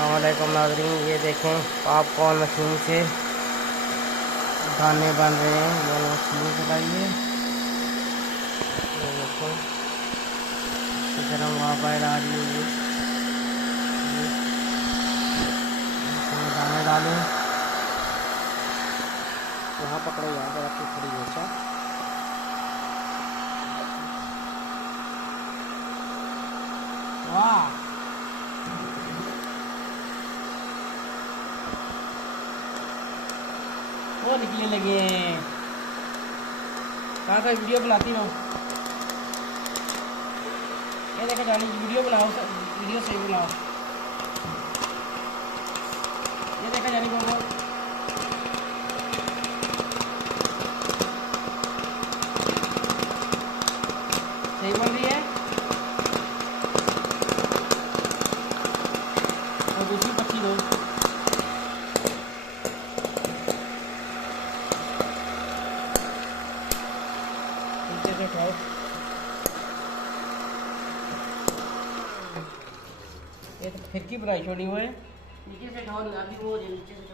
अस्सलामुअलैकुम नाज़रीन, ये देखें पॉपकॉर्न मशीन से खाने बन रहे हैं। ये मशीन चलाइए, ये देखें गर्म हवा बाहर आ रही है। इसमें दाने डालें, यहाँ पकड़ो, यहाँ पर आपकी खड़ी है। अच्छा, वाह, वो निकलने लगे हैं। कहाँ का वीडियो बनाती हूँ, ये देखो जानी, वीडियो बनाओ, वीडियो सही बनाओ। ये देखा जानी बाबा, सही बन रही है। और दूसरी पक्षी दो, नीचे से उठाओ। ये तो फिरकी बनाई छोड़ी हुए, नीचे से उठाओ, अभी वो नीचे से